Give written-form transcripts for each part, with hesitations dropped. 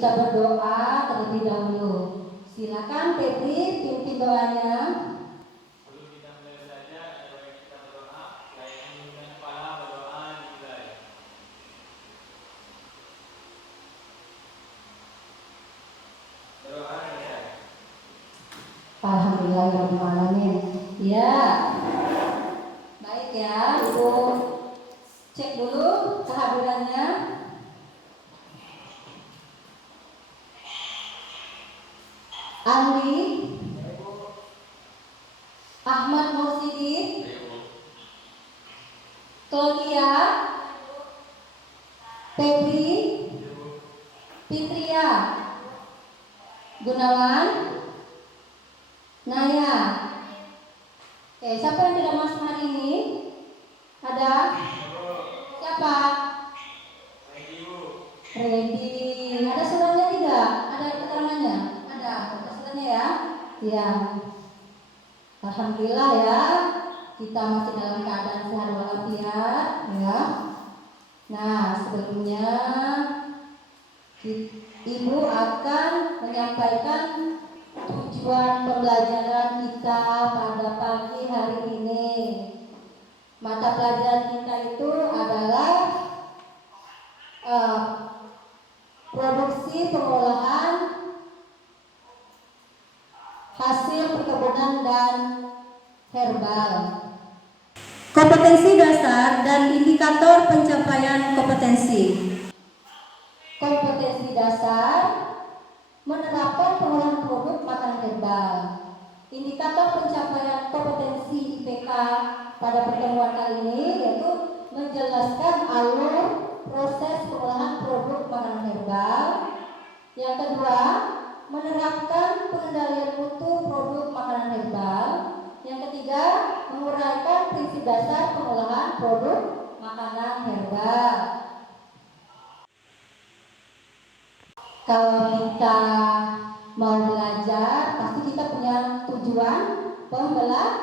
kita berdoa terlebih dahulu. Silakan Febri pimpin doanya. Sebelum kita mulai belajar, mari kita berdoa. Saya menundukkan kepala berdoa dimulai. Berdoa dimulai. Alhamdulillahirrahmanirrahim. Ya, baik ya, Ibu cek dulu kehadirannya. Andi, Ahmad Mausidin, Claudia, Febri, Fitria, Gunawan, Naya. Siapa yang tidak masuk hari ini? Ada? Siapa? Ready. Ada suratnya tidak? Ada keterangannya? Ada suratnya ya? Iya. Alhamdulillah ya, kita masih dalam keadaan sehat walafiat ya. Nah, sebelumnya Ibu akan menyampaikan tujuan pembelajaran kita pada pagi hari ini. Mata pelajaran kita itu adalah produksi pengolahan hasil perkebunan dan herbal. Kompetensi dasar dan indikator pencapaian kompetensi. Kompetensi dasar menerapkan pengolahan produk makanan herbal. Indikator pencapaian kompetensi IPK pada pertemuan kali ini yaitu menjelaskan alur proses pengolahan produk makanan herbal. Yang kedua, menerapkan pengendalian mutu produk makanan herbal. Yang ketiga, menguraikan prinsip dasar pengolahan produk makanan herbal. Kalau kita mau belajar, pasti kita punya tujuan pembelajaran.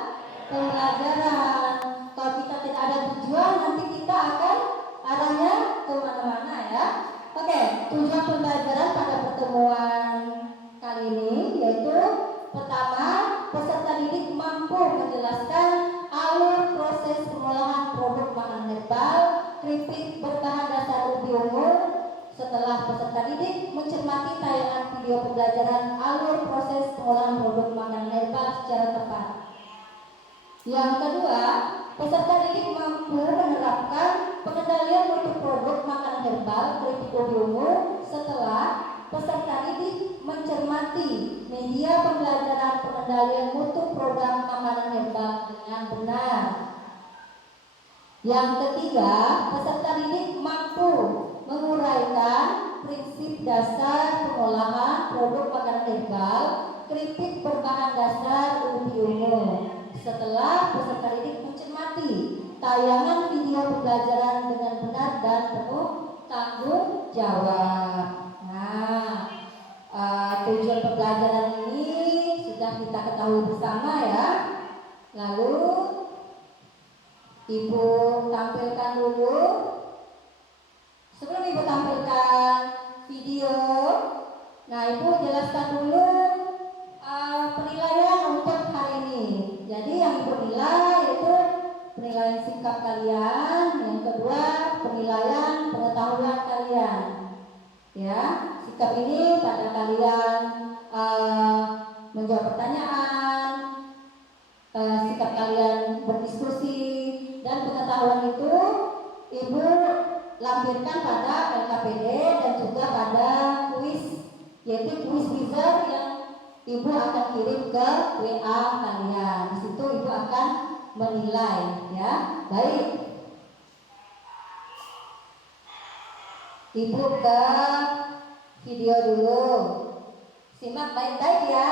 Kalau kita tidak ada tujuan, nanti kita akan arahnya kemana-mana ya. Oke, tujuan pembelajaran pada pertemuan kali ini yaitu pertama, peserta didik mampu menjelaskan alur proses pengolahan produk makanan herbal keripik berbahan dasar ubi ungu. Setelah peserta didik mencermati tayangan video pembelajaran alur proses pengolahan produk makanan herbal secara tepat. Yang kedua, peserta didik mampu menerapkan pengendalian mutu produk makanan herbal keripik ubi ungu setelah peserta didik mencermati media pembelajaran pengendalian mutu produk makanan herbal dengan benar. Yang ketiga, peserta didik mampu menguraikan prinsip dasar pengolahan produk makanan herbal keripik berbahan dasar ubi ungu setelah peserta didik mencermati tayangan video pembelajaran dengan benar dan penuh tanggung jawab. Nah, tujuan pembelajaran ini sudah kita ketahui bersama ya. Lalu Ibu tampilkan dulu. Sebelum Ibu tampilkan video, nah Ibu jelaskan dulu penilaian untuk hari ini. Jadi yang Ibu nilai itu penilaian sikap kalian, yang kedua penilaian pengetahuan kalian. Ya, sikap ini pada kalian menjawab pertanyaan, sikap kalian berdiskusi, dan pengetahuan itu Ibu lampirkan pada LKPD dan juga pada kuis, yaitu kuis wizard yang Ibu akan kirim ke WA kalian. Di situ Ibu akan menilai, ya. Baik. Ibu ke video dulu. Simak baik-baik ya.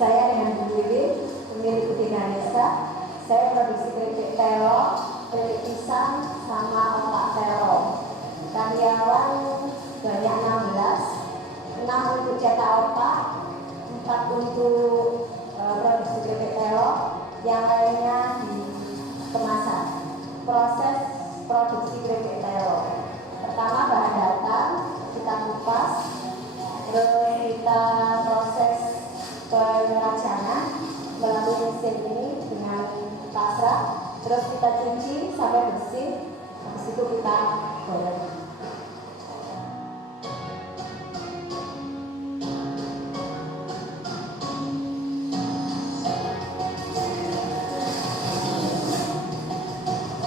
Saya dengan Bu Wiwi, pemilik Budina Desa. Saya produksi keripik telo, keripik pisang, sama opak telo. Karyawan banyak 16, 6 untuk cetak opak, 4 untuk produksi keripik telo, yang lainnya di kemasan. Proses produksi keripik telo. Pertama bahan datang, kita kupas, terus kita proses pengracanan melalui mesin ini dengan pasrah, terus kita cuci sampai bersih, habis itu kita goreng.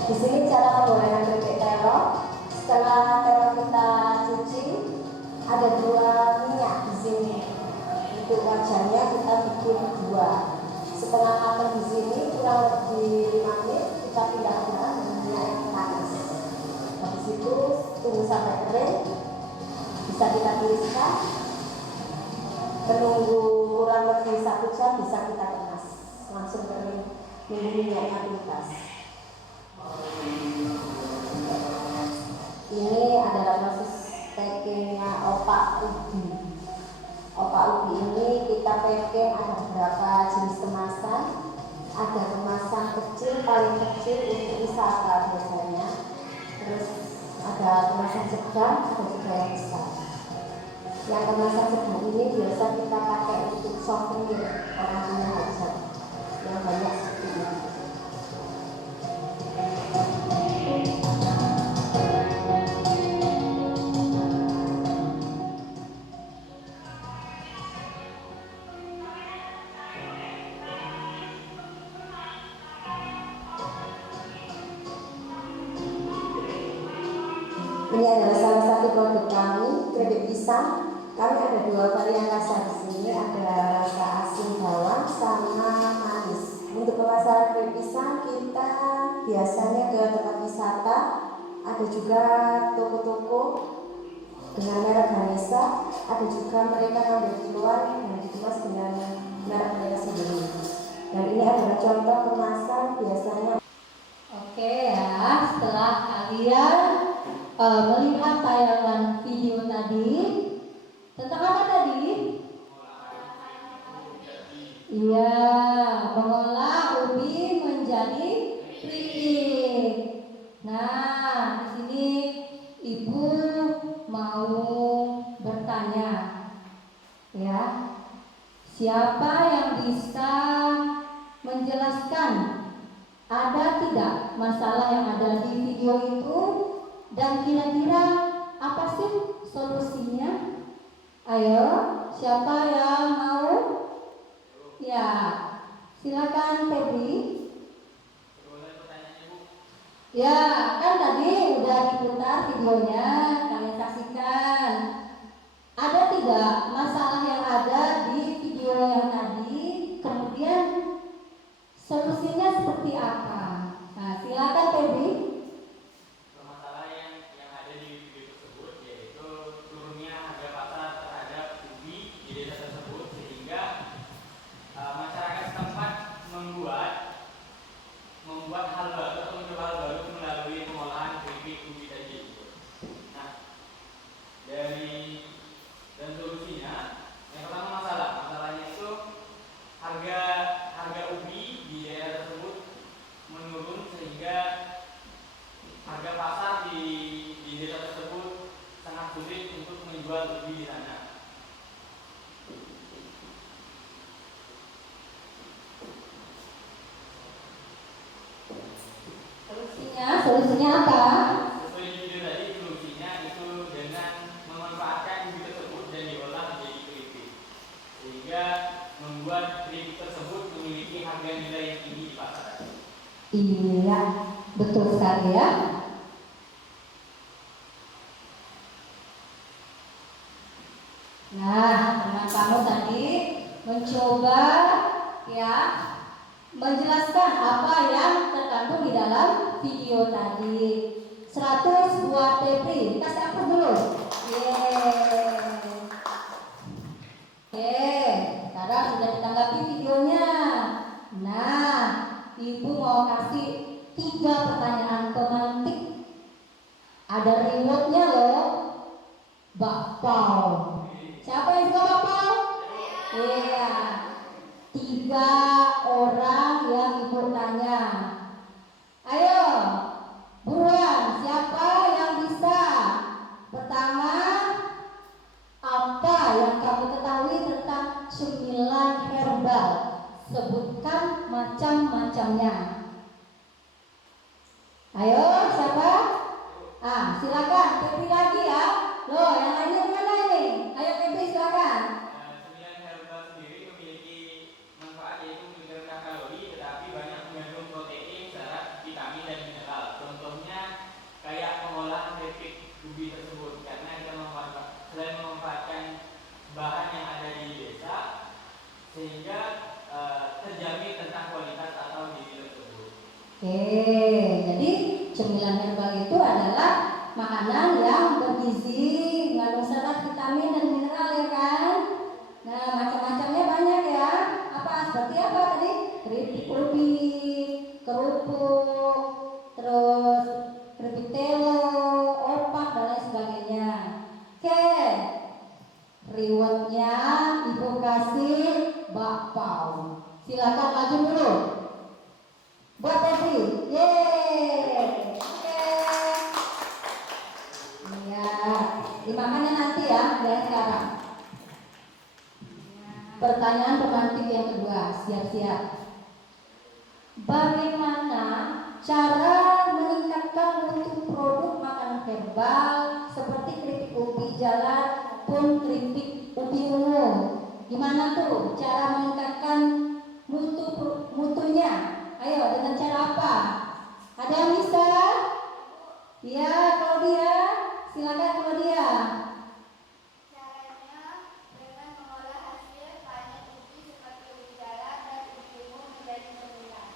Di sini cara penggorengan keripik telo. Setelah telo kita cuci, ada 2 minyak di sini. Untuk wajannya kita bikin 2. Setengah matang di sini kurang lebih 5 menit kita pindahkan dengan minyak yang panas. Habis itu tunggu sampai kering, bisa kita tiriskan. Menunggu kurang lebih 1 jam bisa kita kemas. Langsung kering, nunggu minyaknya tuntas. Ini adalah proses packingnya opak ubi. Opak ubi ini kita packing ada beberapa jenis kemasan. Ada kemasan kecil, paling kecil untuk wisata biasanya. Terus ada kemasan sedang, ada juga yang besar. Yang kemasan sedang ini biasa kita pakai untuk souvenir orang punya hajat yang banyak seperti ini. Ini adalah salah satu produk kami, keripik pisang. Kami ada 2 varian rasa di sini, ada rasa asin bawang sama manis. Untuk pemasaran keripik pisang kita biasanya ke tempat wisata, ada juga toko-toko dengan merek Ganesha, ada juga mereka yang dari luar yang dikemas dengan merek mereka sendiri. Dan ini adalah contoh kemasan biasanya. Oke ya, setelah kalian melihat tayangan video tadi, tentang apa tadi? Iya, mengolah ubi menjadi keripik. Nah, di sini Ibu mau bertanya, ya, siapa yang bisa menjelaskan ada tidak masalah yang ada di video itu dan kira-kira apa sih solusinya? Ayo, siapa yang mau? Ya, silakan Febri. Boleh pertanyaan Ibu? Ya, kan tadi udah diputar videonya, kalian saksikan. Ada tidak masalah yang ada di video yang tadi? Kemudian solusinya seperti apa? Nah, silakan Febri. Permasalahan yang ada di video tersebut yaitu turunnya harga pasar terhadap ubi di desa tersebut sehingga masyarakat setempat membuat hal baru atau mencoba hal baru melalui pengolahan keripik ubi tadi. Nah, dan solusinya yang pertama masalahnya itu harga ubi di daerah tersebut menurun sehingga harga pasar di desa tersebut sangat sulit untuk menjual ubi di sana. Solusinya apa? Sesuai di video tadi, solusinya itu dengan memanfaatkan ubi tersebut dan diolah menjadi keripik sehingga membuat keripik tersebut memiliki harga nilai yang tinggi di pasaran. Iya, betul sekali ya. Nah, teman kamu tadi mencoba ya menjelaskan apa yang terkandung di dalam video tadi. 100 buat Febri, kasih apa dulu? Yeay. Oke, sekarang sudah ditanggapi videonya. Nah, Ibu mau kasih 3 pertanyaan pemantik. Ada rewardnya loh. Bakpao. Siapa yang suka bakpao? Iya. 3 orang yang Ibu tanya. Ayo, buruan. Siapa yang bisa? Pertama, apa yang kamu ketahui tentang cemilan herbal? Sebutkan macam-macamnya. Ayo, siapa? Silakan, Febri lagi ya. Loh, yang lainnya mana ini? Ayo Febri silakan. Cemilan herbal sendiri memiliki manfaat yaitu memiliki rendah kalori tetapi banyak mengandung protein, serat, vitamin dan mineral. Contohnya kayak pengolahan keripik ubi tersebut karena kita selain memanfaatkan bahan yang ada di desa sehingga terjamin tentang kualitas atau gizi tersebut. Oke, jadi cemilan herbal itu adalah makanan yang bergizi, mengandung serat, vitamin dan mineral ya kan. Nah, macam-macamnya banyak ya. Seperti apa tadi? Keripik ubi, kerupuk, terus keripik telo, opak dan lain sebagainya. Oke, rewardnya Ibu kasih bakpao. Silakan maju dulu. Buat Febri. Yeay. Oke. Iya, dimakannya nanti ya, jangan sekarang. Pertanyaan pemantik yang kedua, siap-siap. Bagaimana cara meningkatkan mutu produk makanan herbal seperti keripik ubi jalan maupun keripik ubi ungu? Gimana tuh cara meningkatkan mutunya? Ayo, dengan cara apa? Ada yang bisa? Iya, Claudia. Silakan Claudia. Caranya dengan mengolah hasil panen ubi seperti ubi jalan dan ubi ungu menjadi cemilan.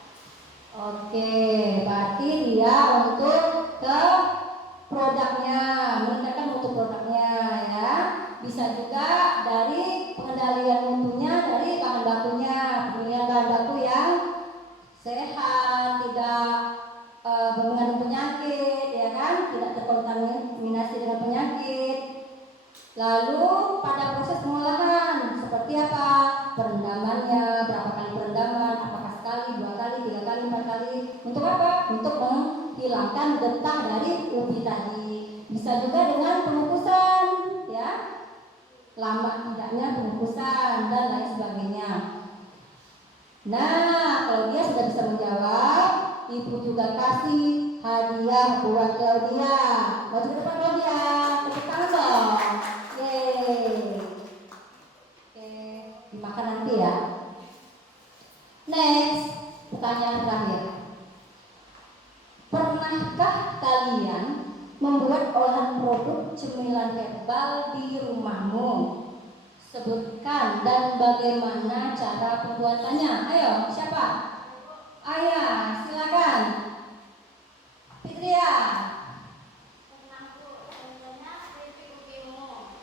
Oke, berarti dia untuk ke produknya, meningkatkan mutu produknya ya. Bisa juga dari pengendalian mutunya dari bahan bakunya, pemilihan bahan baku yang sehat, tidak mengandung penyakit, ya kan, tidak terkontaminasi dengan penyakit. Lalu pada proses pengolahan seperti apa? Perendamannya, berapa menghilangkan getah dari ubi tadi. Bisa juga dengan pengukusan, ya, lama tidaknya pengukusan dan lain sebagainya. Nah, kalau dia sudah bisa menjawab, ibu juga kasih hadiah buat Claudia. Maju ke depan Claudia, tepuk tangan dong. Yeay. Oke, dimakan nanti ya. Next, pertanyaan terakhir. Pernahkah kalian membuat olahan produk cemilan herbal di rumahmu? Sebutkan dan bagaimana cara pembuatannya. Ayo, siapa? Ayah, silakan. Fitria. Pernah Bu, contohnya keripik ubi ungu.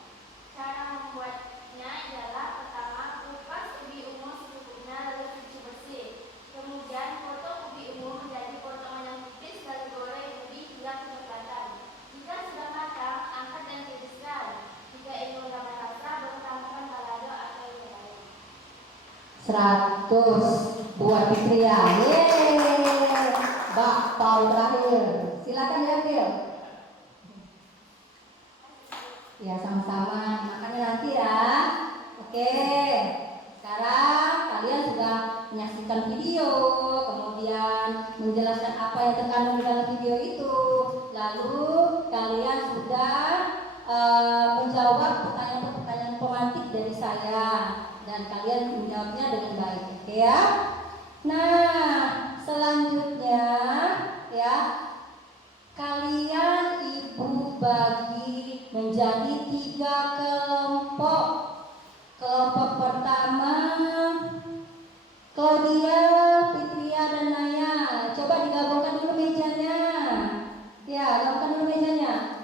Cara membuatnya adalah pertama kupas ubi ungu secukupnya lalu cuci bersih. Kemudian potong ubi ungu menjadi potongan yang tipis lalu goreng ubi hingga kecoklatan. Jika sudah matang, angkat dan tiriskan. Jika ingin menambah rasa, baru tambahkan balado atau yang lain. 100 buat Fitria. Yeay. Bakpao terakhir. Silakan diambil. Ya, sama-sama. Makannya nanti ya. Oke. Sekarang kalian sudah menyaksikan video, kemudian menjelaskan apa yang terkandung di dalam video itu. Lalu kalian sudah menjawab pertanyaan-pertanyaan pemantik dari saya dan kalian menjawabnya dengan baik, oke ya? Nah, selanjutnya ya, kalian ibu bagi menjadi 3 kelompok. Kelompok pertama Claudia, Fitria, dan Naya. Coba digabungkan dulu mejanya. Ya, gabungkan dulu mejanya.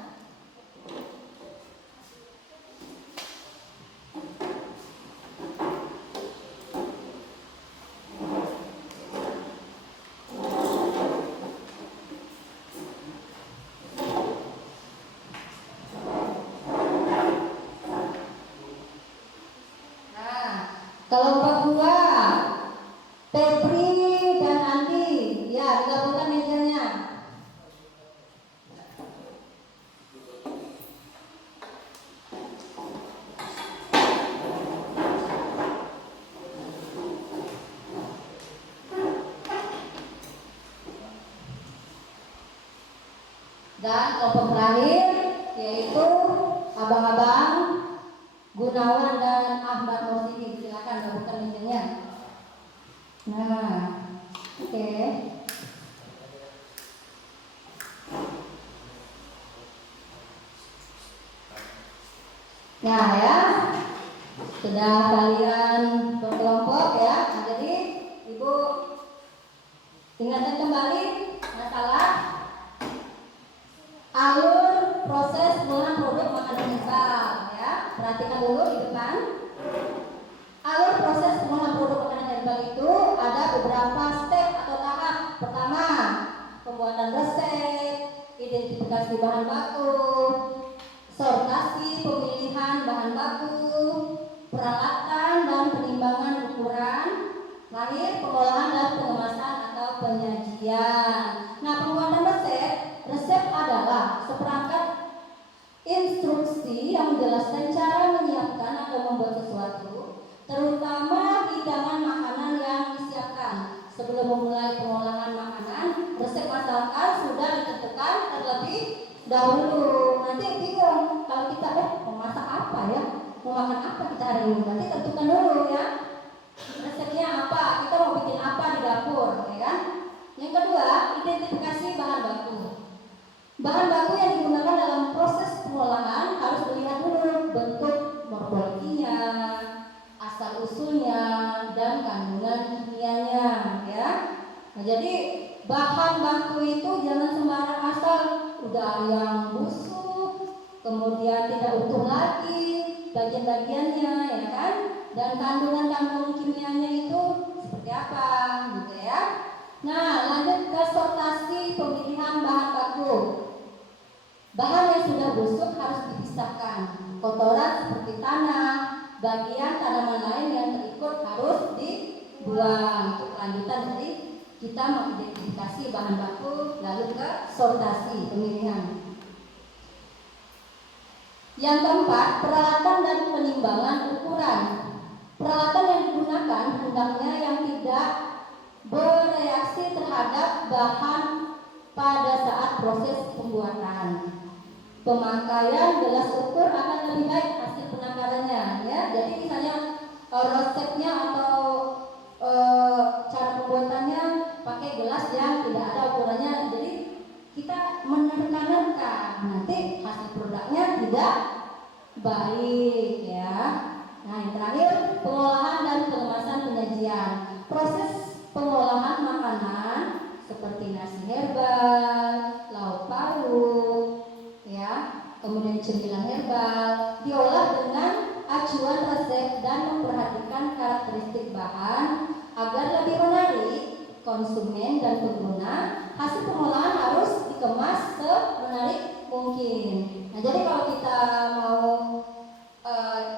Kelompok 2 Febri dan Andi. Ya, digabungkan mejanya. Dan kelompok terakhir yaitu abang-abang Gunawan dan Ahmad Mursidi. Silakan gabungkan mejanya. Nah, oke. Nah ya, sudah kalian berkelompok ya. Nah, jadi ibu ingatkan kembali masalah alur proses pengolahan produk makanan herbal ya. Perhatikan dulu di depan. Alur proses pengolahan produk makanan herbal itu ada beberapa step atau tahap. Pertama, pembuatan resep, identifikasi bahan baku, sortasi pemilihan bahan baku, peralatan dan penimbangan ukuran, terakhir pengolahan dan pengemasan atau penyajian. Nah, pembuatan resep adalah seperangkat instruksi yang menjelaskan cara menyiapkan atau membuat sesuatu, terutama hidangan makanan yang disiapkan. Sebelum memulai pengolahan makanan, resep masakan sudah ditentukan terlebih dahulu. Nanti bingung kalau kita mau masak apa ya, mau makan apa kita hari ini. Nanti tentukan dulu ya, resepnya apa, kita mau bikin apa di dapur, ya kan? Yang kedua, identifikasi bahan baku. Bahan baku yang digunakan dalam proses pengolahan harus dilihat dulu bentuk morfologinya, asal usulnya, dan kandungan kimianya ya. Nah, jadi bahan baku itu jangan sembarang asal, udah yang busuk, kemudian tidak utuh lagi bagian-bagiannya ya kan, dan kandungan kimianya itu seperti apa gitu ya. Nah, lanjut ke sortasi pemilihan bahan baku. Bahan yang sudah busuk harus dipisahkan. Kotoran seperti tanah, bagian tanaman lain yang terikut harus dibuang. Itu kelanjutan dari kita mengidentifikasi bahan baku, lalu ke sortasi, pemilihan. Yang keempat, peralatan dan penimbangan ukuran. Peralatan yang digunakan hendaknya yang tidak bereaksi terhadap bahan pada saat proses pembuatan. Pemakaian gelas ukur akan lebih baik hasil penakarannya, ya. Jadi misalnya resepnya atau cara pembuatannya pakai gelas yang tidak ada ukurannya, jadi kita menerka-nerka, nanti hasil produknya tidak baik, ya. Nah, yang terakhir, pengolahan dan pengemasan penyajian. Proses pengolahan makanan seperti nasi herbal, lauk pauk, ya, kemudian cemilan herbal diolah dengan acuan resep dan memperhatikan karakteristik bahan agar lebih menarik konsumen dan pengguna. Hasil pengolahan harus dikemas semenarik mungkin. Nah, jadi kalau kita mau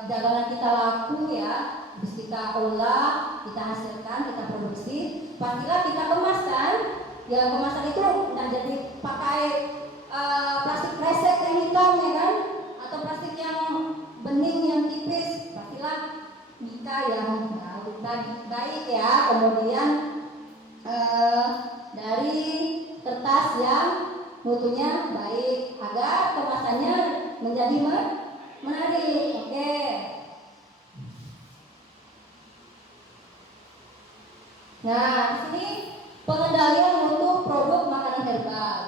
dagangan kita laku, ya, terus kita olah, kita hasilkan, kita produksi, pastilah kita kemas kan. Ya, kemasan itu nggak jadi pakai plastik kresek yang hitam, ya kan, atau plastik yang bening yang tipis, pastilah mika yang baik, ya. Kemudian dari kertas yang mutunya baik agar kemasannya menjadi menarik. Oke. Nah, di sini pengendalian mutu produk makanan herbal.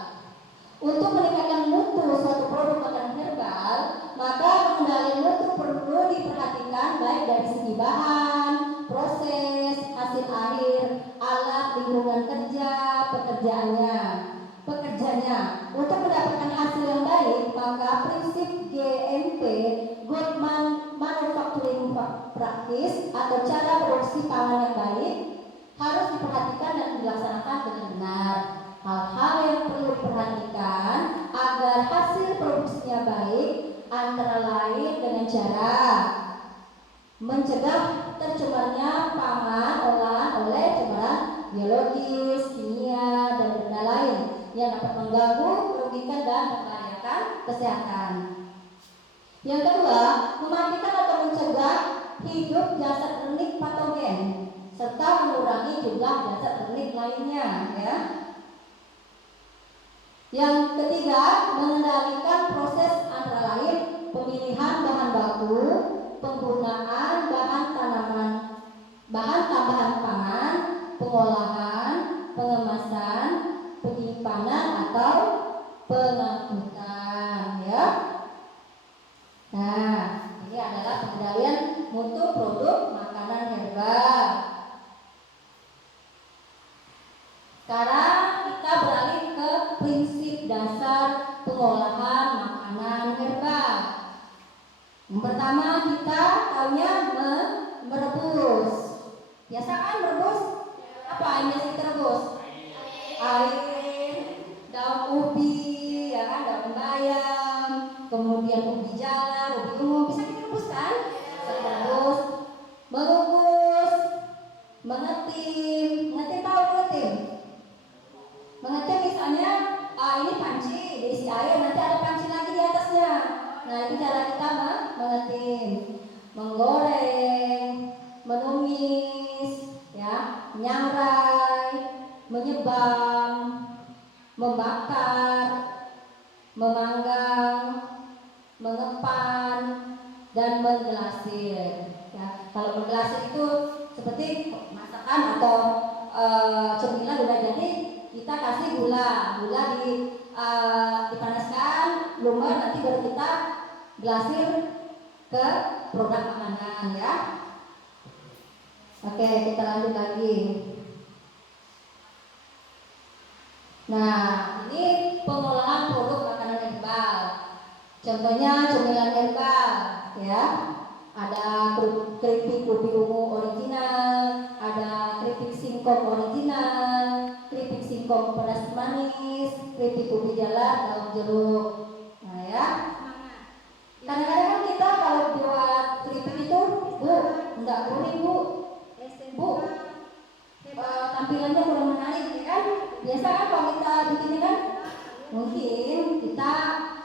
Untuk meningkatkan mutu suatu produk makanan herbal, maka pengendalian mutu perlu diperhatikan baik dari segi bahan, proses, hasil akhir, alat, lingkungan kerja, pekerjanya. Untuk mendapatkan hasil yang baik, maka prinsip GMP (Good Manufacturing Practice) atau cara produksi pangan yang baik harus diperhatikan dan dilaksanakan dengan benar. Hal-hal yang perlu diperhatikan agar hasil produksinya baik antara lain dengan cara mencegah tercemarnya pangan olahan oleh cemaran biologis, kimia, dan benda lain yang dapat mengganggu, merugikan, dan membahayakan kesehatan. Yang kedua, mematikan atau mencegah hidup jasad renik patogen serta mengurangi jumlah jasad renik lainnya, ya. Yang ketiga, mengendalikan proses antara lain pemilihan bahan baku, penggunaan bahan tambahan pangan, pengolahan, pengemasan, penyimpanan atau pengangkutan, ya. Nah, ini adalah pengendalian mutu produk makanan herbal. Sekarang kita beralih ke prinsip dasar pengolahan makanan herbal. Yang pertama, kita tahunya merebus. Biasa kan merebus? Apa yang biasa kita rebus? Air, daun ubi, ya kan, daun bayam, kemudian ubi jalar, ubi ungu, bisa kita rebus kan? Bisa kita rebus. Mengukus, mengetim. Tahu mengetim? Mengetim misalnya, ini panci, diisi air, nanti ada panci lagi di atasnya. Nah, itu cara kita mengetim. Menggoreng, menumis, ya, menyangrai, menyebam, membakar, memanggang, mengepan, dan menggelasir. Ya, kalau menggelasir itu seperti masakan atau cemilan udah jadi, kita kasih gula dipanaskan, lumer, nanti baru kita glasir ke produk makanan, ya. Oke, kita lanjut lagi. Nah, ini pengolahan produk makanan herbal. Contohnya cemilan herbal, ya. Ada keripik ubi ungu original, ada keripik singkong original, keripik singkong pedas manis, keripik ubi jalar, daun jeruk. Nah, ya. Kadang-kadang kan kita kalau buat keripik itu, Bu, enggak gurih, Bu, tampilannya kurang menarik. Biasa kan kalau kita bikin ini kan mungkin kita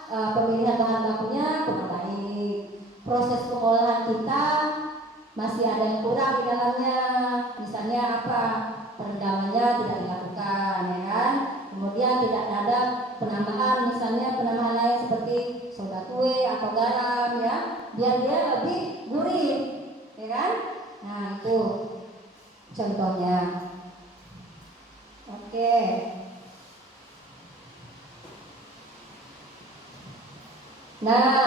pemilihan bahan bakunya kurang baik, proses pengolahan kita masih ada yang kurang di dalamnya, misalnya apa, perendamannya tidak dilakukan, ya kan? Kemudian tidak ada penambahan, misalnya penambahan lain seperti soda kue atau garam, ya, biar dia lebih gurih, ya kan? Nah itu contohnya. Oke. Nah,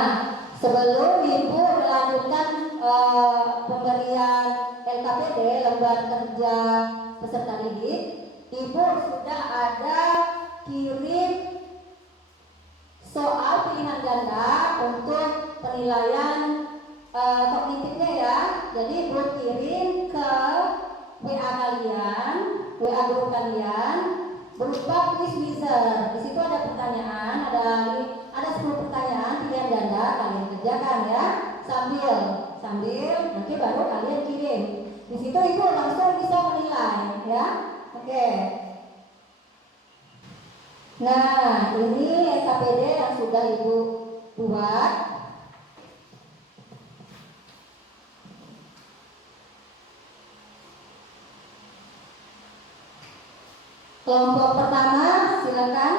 sebelum Ibu melanjutkan pemberian LKPD, lembar kerja peserta didik, Ibu sudah ada kirim soal pilihan ganda untuk penilaian kognitifnya ya. Jadi Ibu kirim ke WA kalian, WA guru kalian berupa quiz wizard. Di situ ada pertanyaan, ada 10 pertanyaan pilihan ganda, kalian kerjakan ya sambil nanti baru kalian kirim. Di situ Ibu langsung bisa menilai ya. Oke. Nah, ini LKPD yang sudah Ibu buat. Kelompok pertama silakan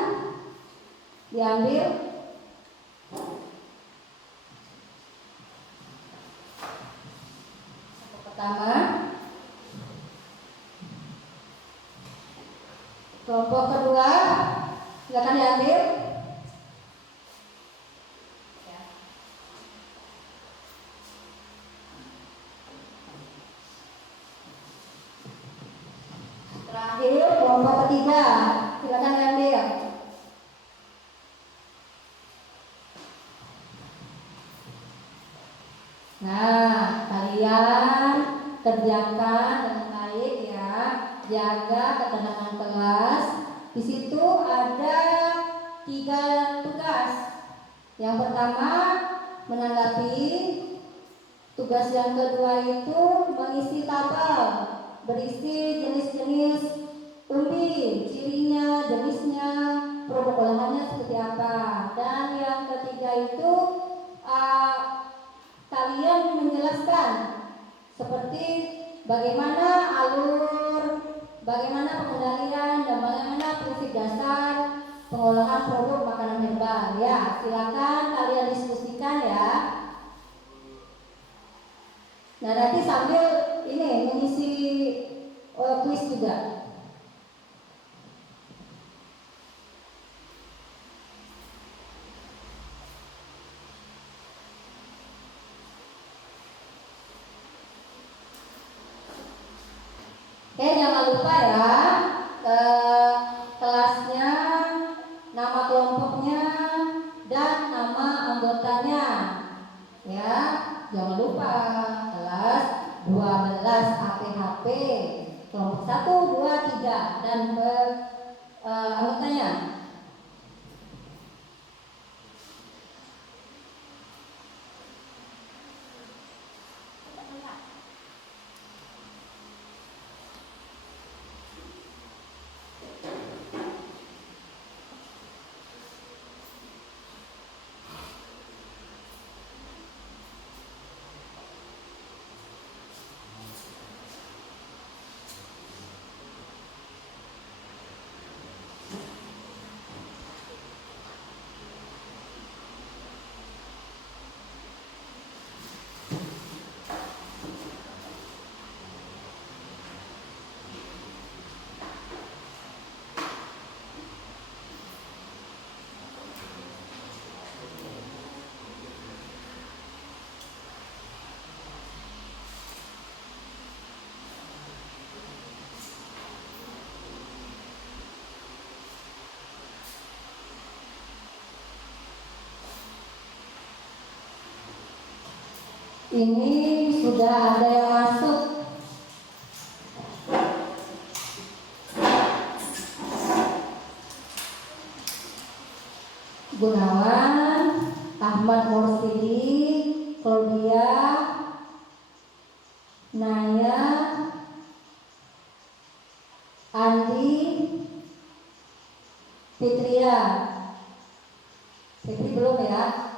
diambil. Kelompok pertama. Kelompok kedua silakan diambil. Terakhir kelompok ketiga silakan diambil. Nah, kalian kerjakan dengan baik ya, jaga ketenangan kelas. Di situ ada 3 tugas. Yang pertama menanggapi, tugas yang kedua itu mengisi tabel berisi jenis-jenis umbi, cirinya, jenisnya, produk olahannya seperti apa. Dan yang ketiga itu kalian menjelaskan seperti bagaimana alur, bagaimana pengendalian, dan bagaimana prinsip dasar pengolahan produk makanan herbal. Ya, silakan kalian diskusikan ya. Nah, nanti sambil ini mengisi kuis juga. Oke, jangan lupa ya, kelasnya, nama kelompoknya, dan nama anggotanya. Ya, jangan lupa kelas 12 APHP, kelompok 1, 2, 3, dan anggotanya. Ini sudah ada yang masuk. Gunawan, Ahmad Mursidi, Claudia, Naya, Andi, Fitria. Fitri belum ya?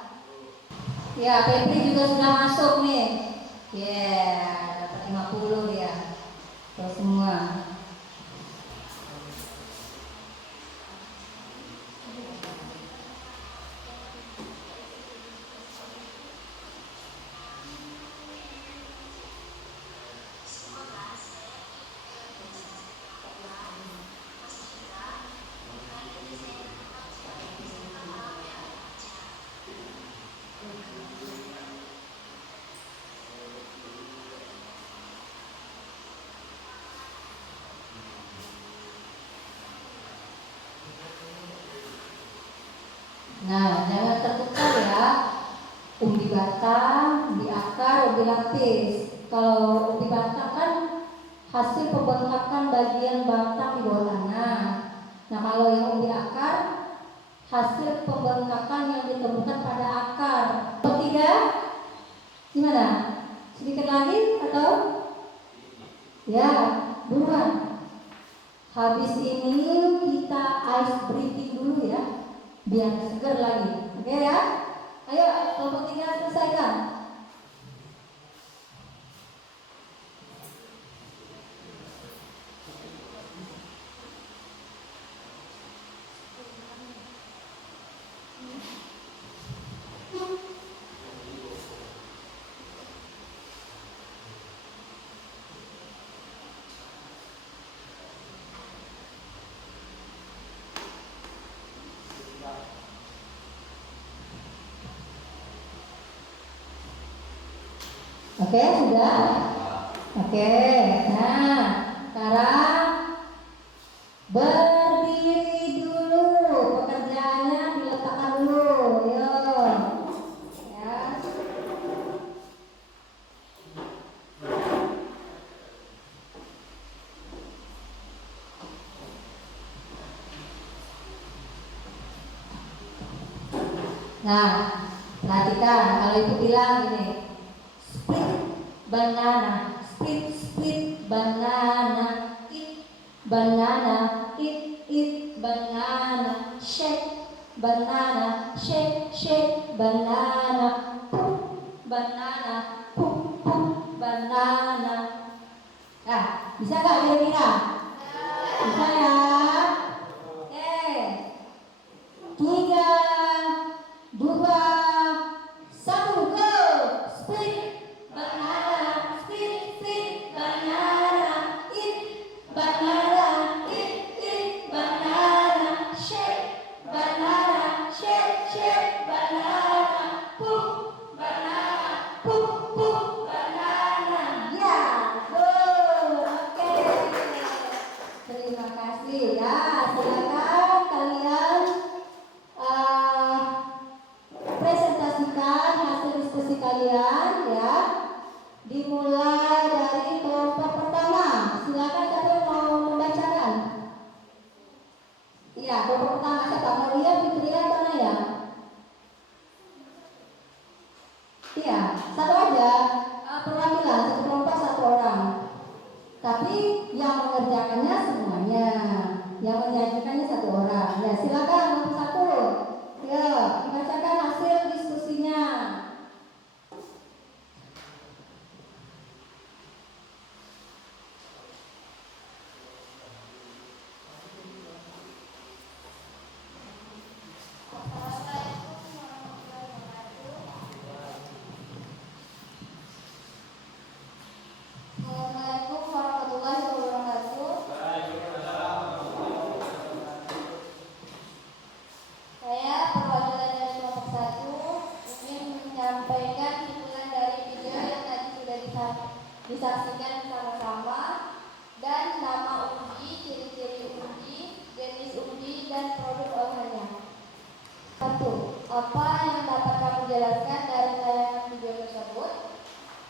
Ya, Fitri juga sudah masuk nih. Dapat 50 ya. Terus semua. Nah, jangan tertukar ya. Umbi batang, umbi akar, umbi lapis. Kalau umbi batang kan hasil pembengkakan bagian batang di bawah tanah. Nah, kalau yang umbi akar hasil pembengkakan yang ditemukan pada akar. Ketiga, gimana? Sedikit lagi atau? Ya, buruan. Habis ini kita ice breathing dulu ya, biar segar lagi. Oke ya? Ayo, kelompok 3 selesaikan. Oke, sudah? Oke, nah sekarang berdiri dulu. Pekerjaannya diletakkan dulu. Yo. Ya. Nah, perhatikan kalau ibu bilang gini. Banana, split, banana, eat, banana, shake, banana, poop, banana. Nah, bisa nggak kira-kira? Bisa ya? Oke. 3, 2, 1, go! Split. Banana, split, banana, eat, banana, shake, banana, poop, banana. Ya, good, oke. Terima kasih ya. Silakan kalian presentasikan hasil diskusi kalian ya. Dimulai dari kelompok pertama. Silakan siapa yang mau membacakan? Iya, kelompok pertama siapa? Maria, Fitria, atau Naya? Iya, satu aja. Perwakilan satu kelompok satu orang. Tapi yang mengerjakannya semuanya. Yang menyajikannya satu orang. Ya, silakan kelompok satu. Ya, dibacakan hasil diskusinya. Assalamualaikum warahmatullahi wabarakatuh. Saya perwakilan dari kelompok 1 ingin menyampaikan kesimpulan dari video yang tadi sudah disaksikan bersama-sama, dan nama uji, ciri-ciri uji, jenis uji, dan produk olahannya. 1. Apa yang dapat kamu jelaskan dari tayangan video tersebut?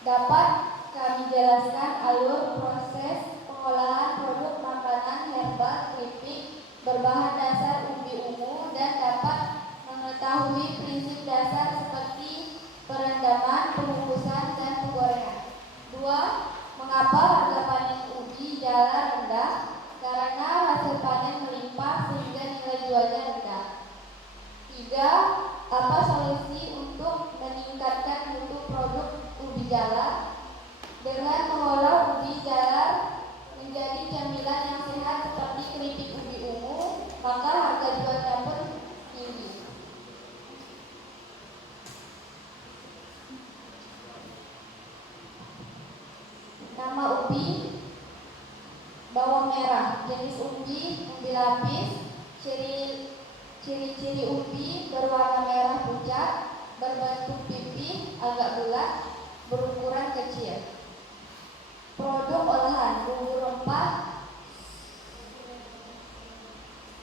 Dapat kami jelaskan alur proses pengolahan produk makanan herbal keripik berbahan dasar umbi ungu, dan dapat mengetahui prinsip dasar seperti perendaman, pengukusan, dan penggorengan. 2. Mengapa harga panen ubi jalan rendah? Karena hasil panen melimpah sehingga nilai jualnya rendah. 3. Apa solusi untuk meningkatkan mutu produk ubi jalar? Dengan mengolah ubi jalar menjadi camilan yang sehat seperti keripik ubi ungu, maka harga jualnya pun tinggi. Nama ubi: bawang merah. Jenis ubi: ubi lapis. Ciri-ciri ubi: berwarna merah pucat, berbentuk pipih, agak bulat, berukuran kecil. Produk olahan: bumbu rempah,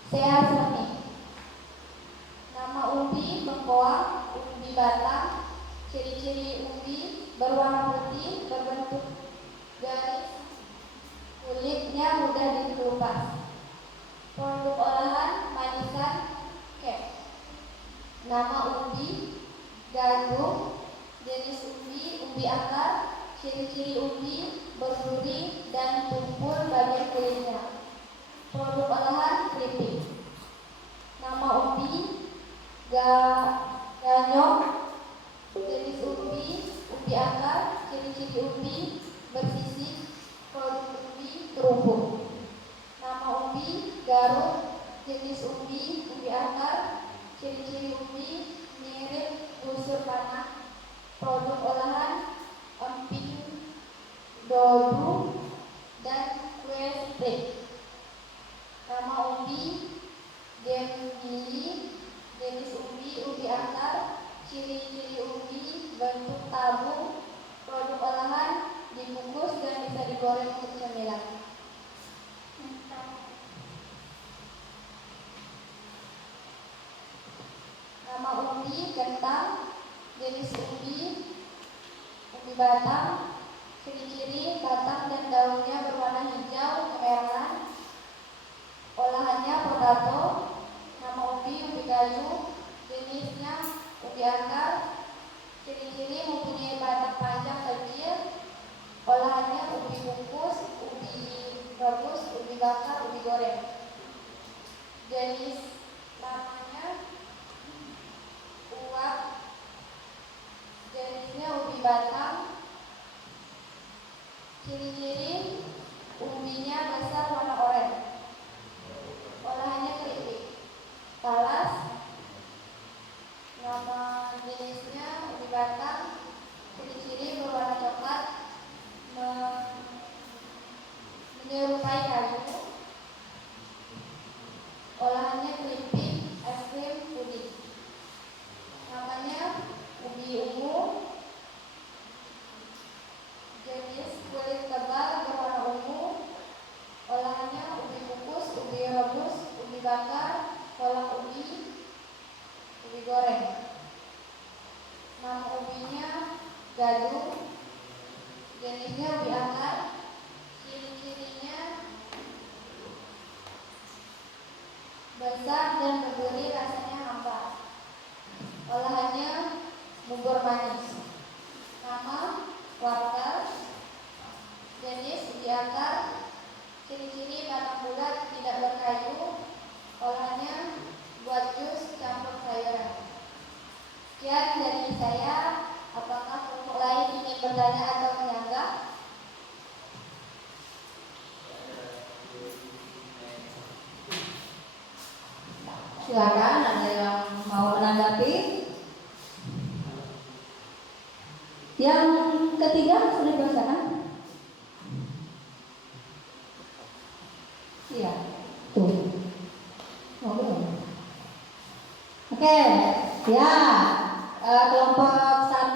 sehat seni. Nama ubi: bengkoang, ubi batang. Ciri-ciri ubi: berwarna putih, berbentuk garis, kulitnya mudah dikelupas. Produk olahan: manisan, kek. Nama ubi: gandum. Jenis ubi: ubi akar. Ciri-ciri ubi: berduri dan tumpul bagian kulitnya. Produk olahan: keripik. Nama ubi: ganyong. Jenis ubi: ubi akar. Ciri-ciri ubi: bersisik. Produk ubi: kerupuk. Nama ubi: garut. Jenis ubi: ubi akar. Ciri-ciri ubi: mirip busur panah. Produk olahan: emping, dodu, dan kue strip. Nama ubi: gembili. Jenis ubi: ubi akar. Ciri-ciri ubi: bentuk tabung. Produk olahan: dibungkus dan bisa digoreng untuk cemilan. Nama ubi: kentang. Jenis ubi: ubi batang. Ciri-ciri: batang dan daunnya berwarna hijau kemerahan. Olahannya potato. Nama ubi: ubi kayu. Jenisnya ubi akar. Ciri-ciri: mempunyai batang panjang kecil. Olahannya ubi bungkus, ubi rebus, ubi bakar, ubi goreng. Jenis namanya uap. Jenisnya ubi batang. Ciri-ciri: ubinya besar warna oranye. Olahannya keripik. Talas. Nama jenisnya ubi batang. Ciri-ciri: berwarna coklat, menyerupai kayu. Olahannya keripik, es krim, puding. Namanya ubi ungu. Jenis kulit tebal berwarna ungu. Olahannya ubi kukus, ubi rebus, ubi bakar, kolak ubi, ubi goreng. Nama ubinya gadung. Jenisnya ubi akar. Ciri-cirinya besar dan berduri, rasanya hambar. Olahannya bubur manis. Nama wortel. Jenis ubi akar. Ciri-ciri: batang bulat, tidak berkayu. Olahannya buat jus campur sayuran. Sekian dari saya. Apakah kelompok lain ingin bertanya atau menyanggah? Silakan, ada yang mau menanggapi? Yang ketiga sudah dibacakan? Iya, tuh. Oh, belum. Oke, ya. Kelompok 1,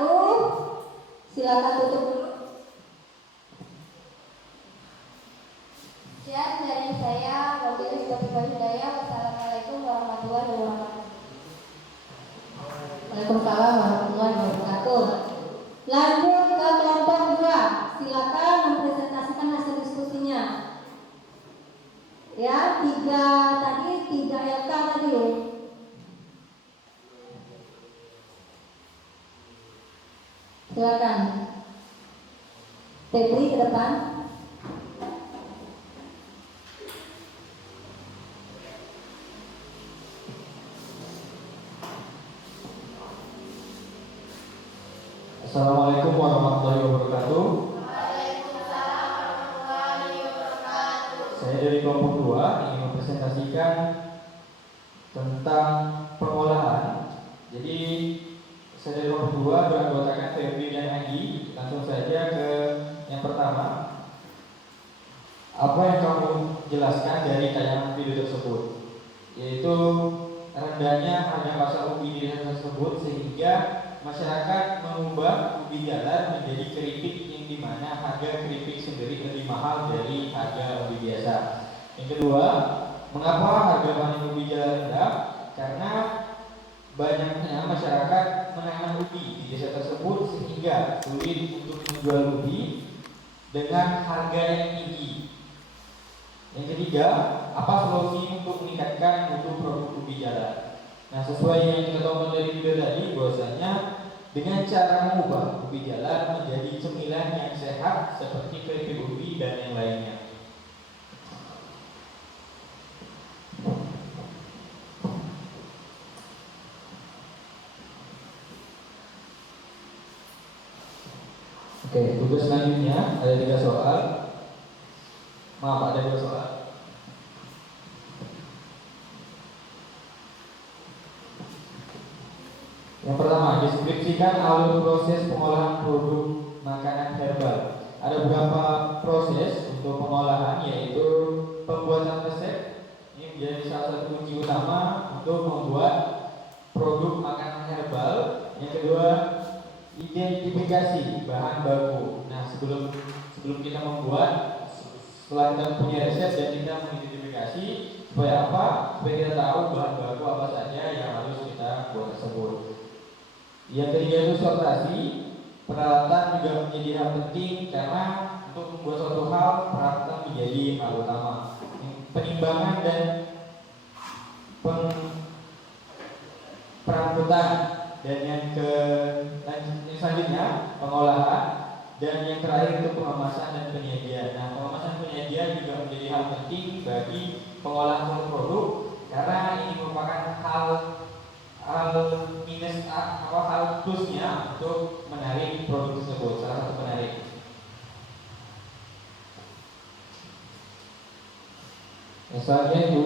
silakan tutup dulu. Sekian dari saya. Wabillahi taufiq wal hidayah. Wassalamualaikum warahmatullahi wabarakatuh. Waalaikumsalam warahmatullahi wabarakatuh. Lanjut ke kelompok 2. Silakan mempresentasikan hasil diskusinya. Ya, 3 LK tadi. Silakan. Febri ke depan. Assalamualaikum warahmatullahi wabarakatuh. Waalaikumsalam warahmatullahi wabarakatuh. Saya dari kelompok 2 ingin mempresentasikan tentang pengolahan. Jadi saya dari kelompok 2 beranggotakan Febri dan Agi. Langsung saja ke yang pertama. Apa yang kamu jelaskan dari tayangan video tersebut? Yaitu rendahnya harga pasar ubi di desa tersebut sehingga masyarakat mengubah ubi jalar menjadi keripik yang dimana harga keripik sendiri lebih mahal dari harga ubi biasa. Yang kedua, mengapa harga panen ubi jalar rendah? Karena banyaknya masyarakat menanam ubi di desa tersebut sehingga sulit untuk menjual ubi dengan harga yang tinggi. Yang ketiga, apa solusi untuk meningkatkan mutu produk ubi jalar? Nah, sesuai yang kita tonton dari video tadi, bahwasanya dengan cara mengubah ubi jalar menjadi cemilan yang sehat seperti keripik ubi dan yang lainnya. Oke, tugas selanjutnya ada 3 soal. Maaf, ada 2 soal. Yang pertama, deskripsikan alur proses pengolahan produk makanan herbal. Ada beberapa proses untuk pengolahan, yaitu pembuatan resep. Ini menjadi salah satu kunci utama untuk membuat produk makanan herbal. Yang kedua, identifikasi bahan baku. Nah, sebelum kita membuat, setelah kita punya resep dan kita mengidentifikasi, supaya apa? Supaya kita tahu bahan baku apa saja yang harus kita buat tersebut. Yang ketiga itu sortasi. Peralatan juga menjadi hal penting karena untuk membuat suatu hal, peralatan menjadi hal utama. Penimbangan dan perambutan. Dan yang selanjutnya pengolahan. Dan yang terakhir itu pengemasan dan penyajian. Nah, pengemasan dan penyajian juga menjadi hal penting bagi pengolahan suatu produk karena ini merupakan hal plusnya untuk menarik produk tersebut. Salah satu penarik. Yang selanjutnya itu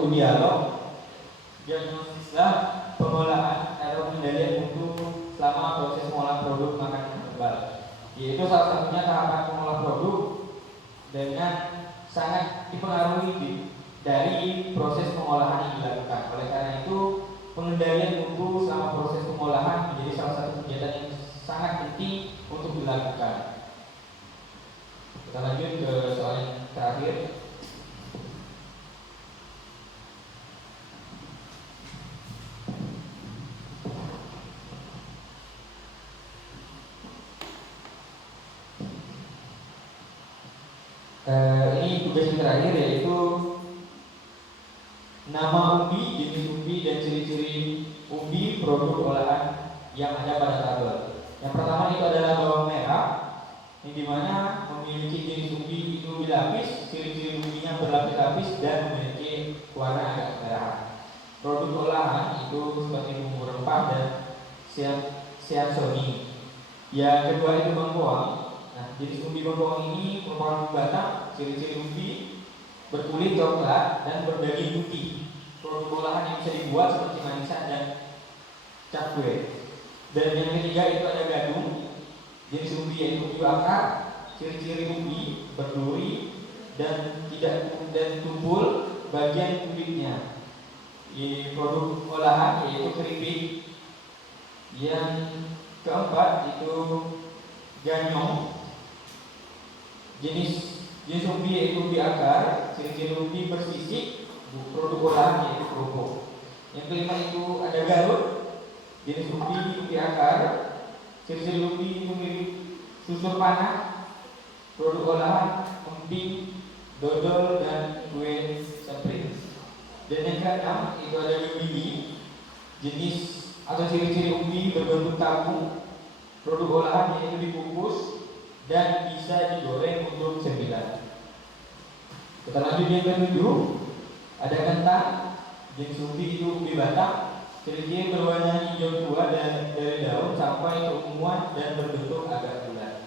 diagnosislah pengolahan atau pengendalian mutu selama proses pengolahan produk makanan herbal. Yaitu salah satunya tahapan pengolah produk dengan sangat dipengaruhi dari proses pengolahan yang dilakukan. Oleh karena itu, pengendalian mutu selama proses pengolahan menjadi salah satu kegiatan yang sangat penting untuk dilakukan. Kita lanjut ke soal yang terakhir. Ini tugas yang terakhir, yaitu nama ubi, jenis ubi, dan ciri-ciri ubi produk olahan yang ada pada tabel. Yang pertama itu adalah bawang merah, yang dimana memiliki jenis ubi itu berlapis, ciri-ciri ubinya berlapis-lapis dan memiliki warna agak merah. Produk olahan itu seperti bumbu rempah dan siansoni. Yang kedua itu bengkoang. Nah, jenis ubi bengkoang ini merupakan ubi batang, ciri-ciri ubi berkulit coklat dan berdaging putih. Produk olahan yang bisa dibuat seperti manisan dan cakwe. Dan yang ketiga itu ada gadung, jenis ubi yaitu ubi bakar, ciri-ciri ubi berduri dan tidak tumpul bagian kulitnya. Di produk olahan yaitu keripik. Yang keempat itu ganyong, jenis ubi yaitu ubi akar, ciri-ciri ubi bersisik, produk olahan yaitu kerupuk. Yang kelima itu ada garut, jenis ubi akar, ciri-ciri ubi memiliki susur panah, produk olahan emping, dodol dan kue seprit. Dan yang keenam itu ada gemini, jenis atau ciri-ciri ubi berbentuk tabung, produk olahan yaitu dikukus dan bisa digoreng untuk cemilan. Kita lanjut yang ke-7. Ada kentang, jenis ubi itu ubi batang, Ciri-ciri berwarna hijau tua dan dari daun sampai keunguan dan berbentuk agak bulat.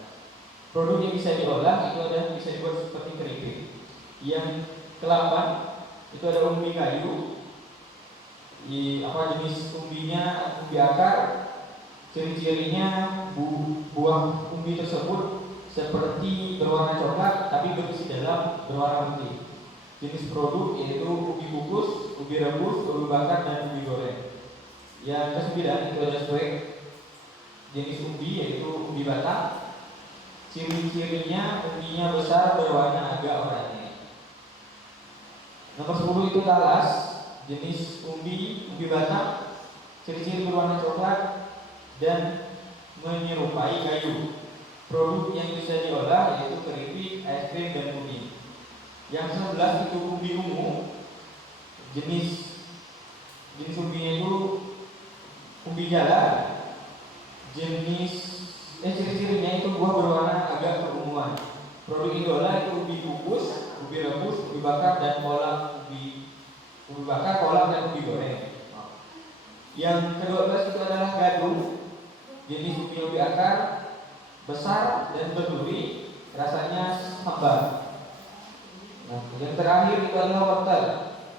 Produk yang bisa diolah itu ada bisa dibuat seperti keripik. Yang ke-8 itu ada umbi kayu. Jenis umbinya umbi akar. Ciri-cirinya buah umbi tersebut seperti berwarna coklat tapi berisi dalam berwarna putih. Jenis produk yaitu ubi kukus, ubi rebus, ubi bakar, dan ubi goreng. Yang ke-9 itu ada swag. Jenis umbi yaitu umbi batang. Ciri-cirinya umbinya besar berwarna agak oranye. Nomor 10 itu talas. Jenis umbi batang. Ciri-ciri berwarna coklat dan menyerupai kayu. Produk yang bisa diolah yaitu keripik, es krim, dan puding. Yang ke-11 itu umbi ungu. Jenis umbinya itu umbi jalar. Ciri-cirinya itu buah berwarna agak keunguan. Produk yang diolah itu ubi kukus, ubi rebus, ubi bakar, dan kolak ubi bakar, kolak, dan ubi goreng. Yang ke-12 itu adalah gadung. Jenis ubi akar, besar dan berduri, rasanya hambar. Nah, yang terakhir itu adalah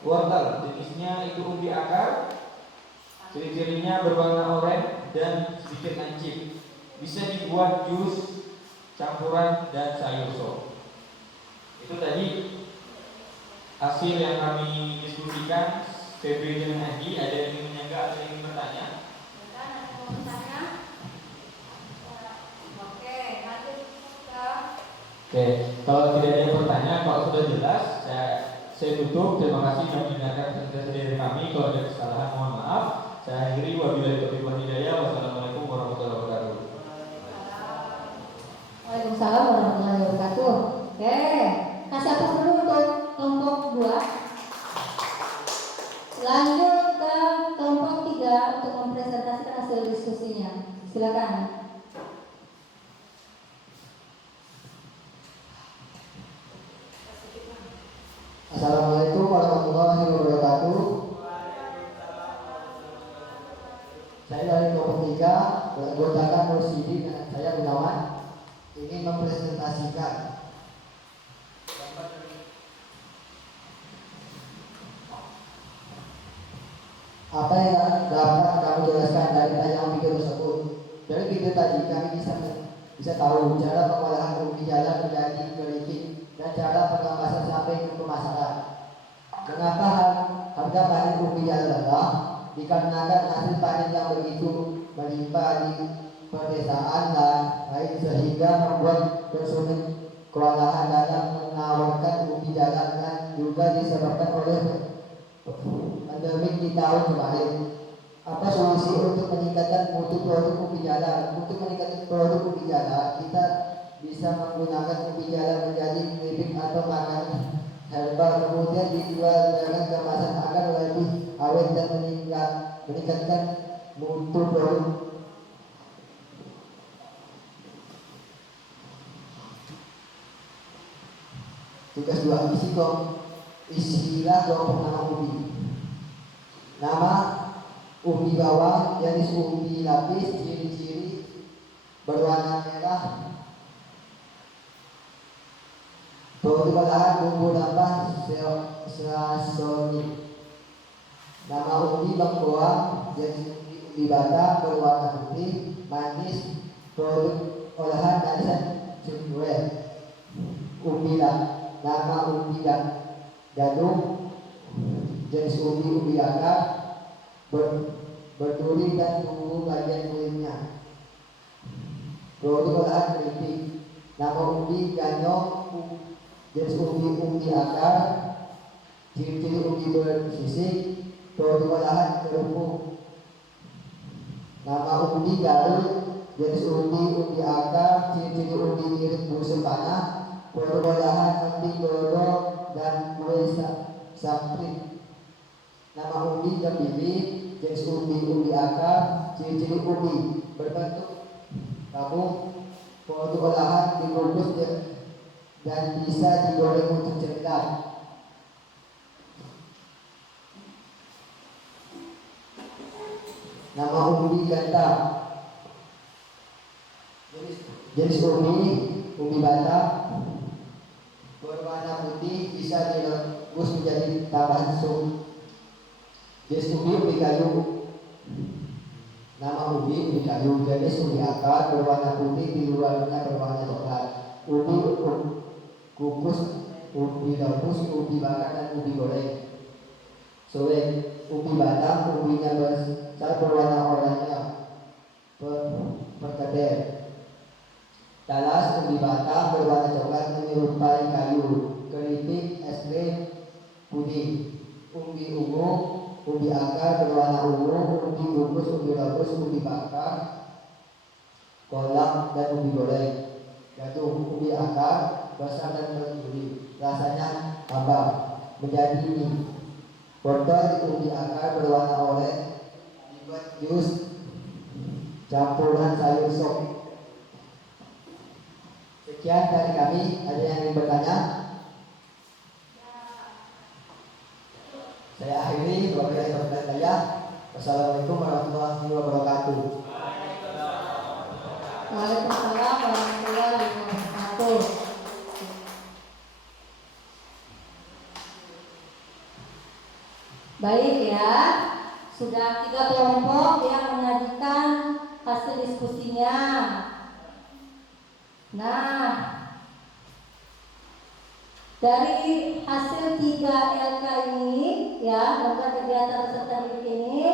wortel. Jenisnya itu umbi akar. Ciri-cirinya berwarna oranye dan sedikit lancip. Bisa dibuat jus, campuran, dan sayur sop. Itu tadi hasil yang kami diskusikan. Febri dan Adi, ada yang ingin menyanggah, ada yang ingin bertanya? Oke, kalau tidak ada pertanyaan, kalau sudah jelas, saya tutup. Terima kasih sudah mendengarkan presentasi dari kami. Kalau ada kesalahan, mohon maaf. Saya akhiri, wabillahi taufiq wal hidayah. Wassalamualaikum warahmatullahi wabarakatuh. Waalaikumsalam warahmatullahi wabarakatuh. Oke, kasih aplaus dulu untuk kelompok 2. Lanjut ke kelompok 3 untuk mempresentasikan hasil diskusinya. Silakan. Assalamualaikum warahmatullahi wabarakatuh. Saya dari kelompok 3 beranggotakan Rusidi dan saya Gunawan ingin mempresentasikan apa yang dapat kami jelaskan dari tayangan video tersebut. Dari video tadi kami bisa tahu cara pengolahan ubi jalar menjadi keripik dan cara pengemasan sampai ke pemasaran. Kenapa harga panen ubi jalar rendah? Dikarenakan hasil panen yang begitu melimpah di pedesaan dan lain sehingga membuat konsumen kewalahan dalam menawarkan ubi jalar dan juga disebabkan oleh pandemi di tahun kemarin. Apa solusi untuk meningkatkan mutu produk ubi jalar? Untuk meningkatkan produk ubi jalar, kita bisa menggunakan ubi jalar menjadi keripik atau makanan herbal, kemudian dijual dengan kemasan agar lebih awet dan meningkatkan mutu produk. Tugas 2, istilah kelompok nama ubi. Nama ubi bawang, jenis ubi lapis, ciri-ciri berwarna merah, produk olahan bumbu rempah sasoni. Nama ubi bangkoang, jenis ubi batang berwarna putih, manis, produk olahan dan cengkeh. Nama ubi gadung, jenis ubi akar, berduri dan tumbuh bagian kulitnya. Produk olahan keripik. Nama ubi ganyong, jenis ubi akar, ciri-ciri ubi bersisik, produk olahan kerupuk. Nama ubi garut, jenis ubi akar, ciri-ciri ubi irit busuk panah, produk olahan ubi godong dan kue sampling. Nama ubi gembili, jenis ubi akar, ciri-ciri ubi berbentuk tabung, produk olahan dibungkus dan bisa digoreng untuk cemilan. Nama umbi ganta. Jenis umbi Batam berwarna putih, bisa direbus menjadi tambahan sup. Jenis umbi kayu. Nama umbi kayu. Jenis umbi akar berwarna putih, di luarnya berwarna coklat. Umbi kukus, umbi rebus, umbi bakar, dan umbi goreng. Soek, umbi Batam, umbinya besar berwarna oranye perkedel. Talas, umbi Batam berwarna coklat menyerupai kayu. Keripik, es krim, puding. Umbi ungu, umbi akar berwarna ungu, umbi kukus, umbi rebus, umbi bakar, kolak, dan umbi goreng. Jagung, umbi akar besar dan berduri, rasanya hambar menjadi mie. Wortel, umbi akar berwarna oranye, dibuat jus campuran sayur sop. Sekian dari kami. Ada yang ingin bertanya? Saya akhiri. Wassalamualaikum warahmatullahi wabarakatuh. Waalaikumsalam warahmatullahi wabarakatuh. Baik ya, sudah 3 kelompok yang menyajikan hasil diskusinya. Nah, dari hasil 3 LK ini ya, lembaga kegiatan peserta didik ini,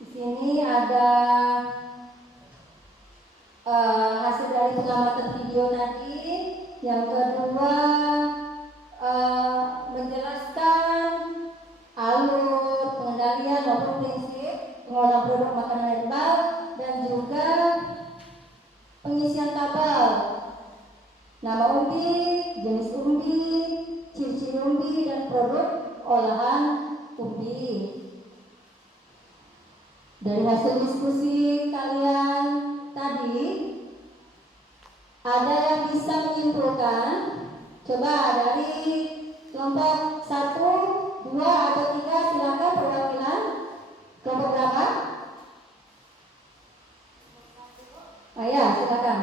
di sini ada hasil dari pengamatan video tadi. Yang kedua, menjelaskan alur pengendalian maupun prinsip pengolahan produk makanan herbal, dan juga pengisian tabel nama umbi, jenis umbi, ciri-ciri umbi, dan produk olahan umbi. Dari hasil diskusi kalian tadi, ada yang bisa menyimpulkan? Coba dari kelompok 1, 2, atau 3, silakan perwakilan. Kelompok berapa? Ya, silakan.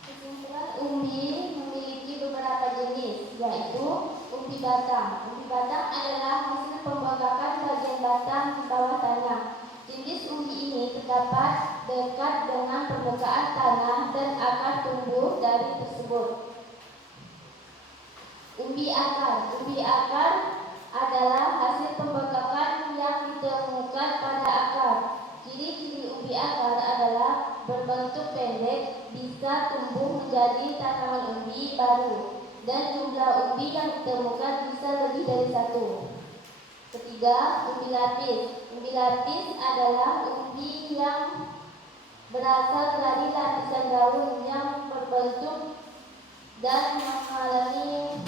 Kesimpulan umbi memiliki beberapa jenis, yaitu umbi batang. Umbi batang adalah hasil pembengkakan bagian batang di bawah tanah. Jenis umbi ini terdapat dekat dengan permukaan tanah dan akar tumbuh dari tersebut. Umbi akar. Umbi akar adalah hasil pembengkakan yang ditemukan pada akar. Ciri-ciri umbi akar adalah berbentuk pendek, bisa tumbuh menjadi tanaman umbi baru, dan jumlah umbi yang ditemukan bisa lebih dari 1. Ketiga, umbi lapis. Umbi lapis adalah umbi yang berasal dari lapisan daun yang berbentuk dan mengalami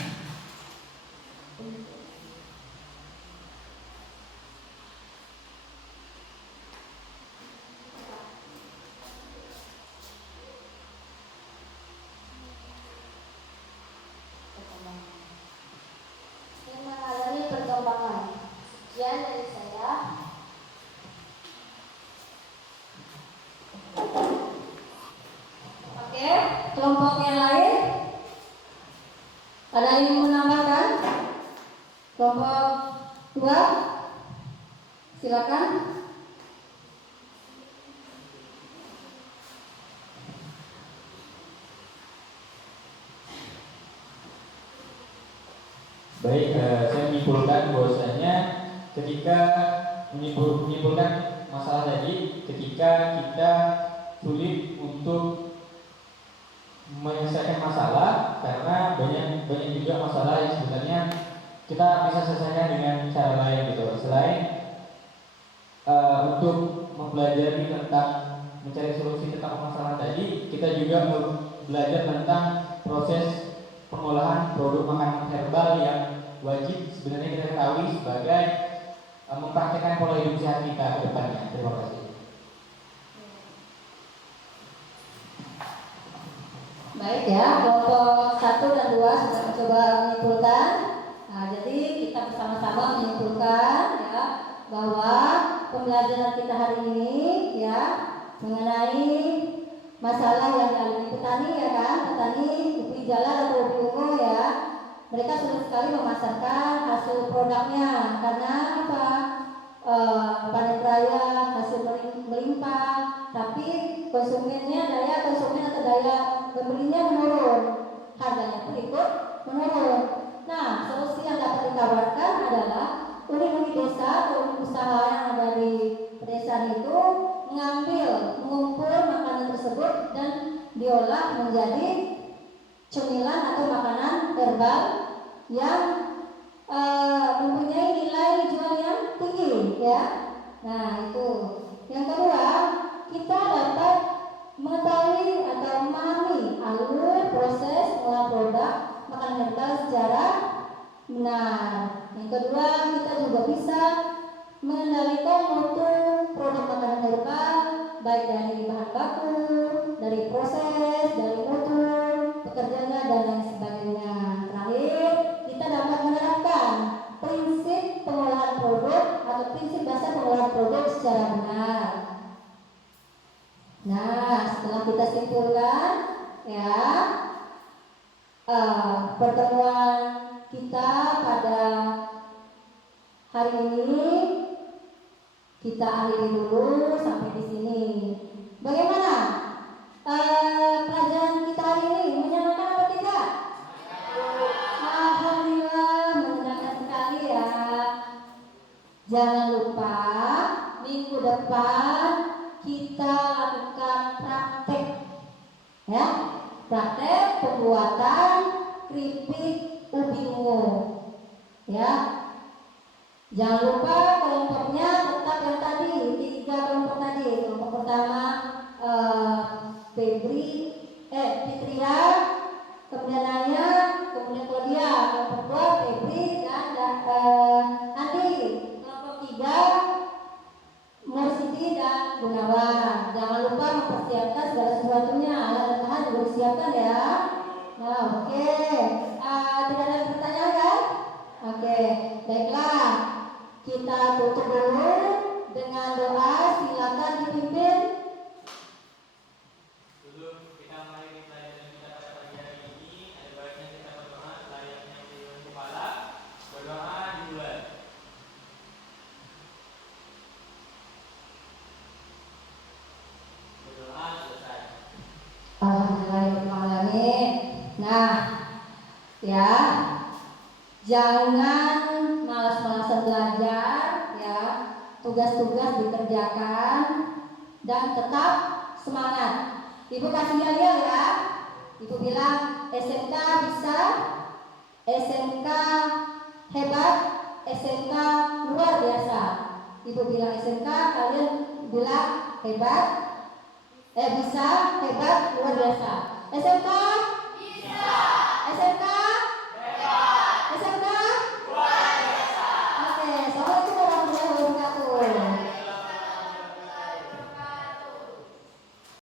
perkembangan. Sekian dari saya. Oke, kelompok yang lain ada yang mau menambahkan? Kelompok 2, silakan. Baik, saya menyimpulkan bahwasanya ketika menyimpulkan masalah tadi, ketika kita sulit untuk menyelesaikan masalah karena banyak juga masalah yang sebenarnya kita bisa selesaikan dengan cara lain gitu. Selain untuk mempelajari tentang mencari solusi tentang masalah tadi, kita juga belajar tentang proses pengolahan produk makanan herbal yang wajib sebenarnya kita ketahui sebagai mempraktikkan pola hidup sehat kita ke depannya. Terima kasih. Baik ya, kelompok 1 dan 2 sudah mencoba menyimpulkan. Nah, jadi kita bersama-sama menyimpulkan ya bahwa pembelajaran kita hari ini ya mengenai masalah yang dialami petani ya kan, petani ubi jalar atau ubi ungu ya. Mereka sulit sekali memasarkan hasil produknya karena apa? Panen raya hasil melimpah, tapi konsumennya daya konsumen atau daya pembelinya menurun, harganya pun ikut menurun. Nah, solusi yang dapat ditawarkan adalah unit-unit desa atau unit usaha yang ada di pedesaan itu mengumpul makanan tersebut dan diolah menjadi cemilan atau makanan herbal yang mempunyai nilai jual yang tinggi ya. Nah itu. Yang kedua, kita dapat mengetahui atau memahami alur proses mengolah produk makanan herbal secara benar. Yang kedua, kita juga bisa mengendalikan mutu produk makanan herbal baik dari bahan baku, dari proses, dari mutu, pekerjanya dan lain sebagainya. Terakhir, kita dapat menerapkan prinsip pengolahan produk atau prinsip dasar pengolahan produk secara benar. Nah, setelah kita simpulkan ya pertemuan kita pada hari ini kita akhiri dulu sampai di sini. Bagaimana pelajaran kita hari ini? Menyenangkan apa tidak? Alhamdulillah menyenangkan sekali ya. Jangan lupa minggu depan kita lakukan praktek ya, praktek pembuatan keripik ubi ungu ya. Jangan lupa kelompoknya tetap yang tadi, 3 kelompok tadi. Kelompok pertama Fitria, kemudian Nanya, kemudian Claudia. Kelompok 2 Febri dan Andi. Kelompok 3 Mursidi dan Gunawan. Jangan lupa mempersiapkan segala sesuatunya. Alat dan bahan juga disiapkan ya. Nah, oke. Tidak ada pertanyaan kan? Oke, baiklah. Kita tutup dulu dengan doa. Silakan dipimpin. Dulu kita mengakhiri pelajaran kita pada pagi hari ini. Ada baiknya kita berdoa layaknya menjadi kepala. Berdoa dimulai. Berdoa selesai. Alhamdulillahirrahmanirrahim. Nah, ya, jangan malas-malasan belajar ya. Tugas-tugas dikerjakan dan tetap semangat. Ibu kasih yel ya. Ibu bilang SMK bisa, SMK hebat, SMK luar biasa. Ibu bilang SMK, kalian bilang hebat, bisa, hebat, luar biasa. SMK bisa, SMK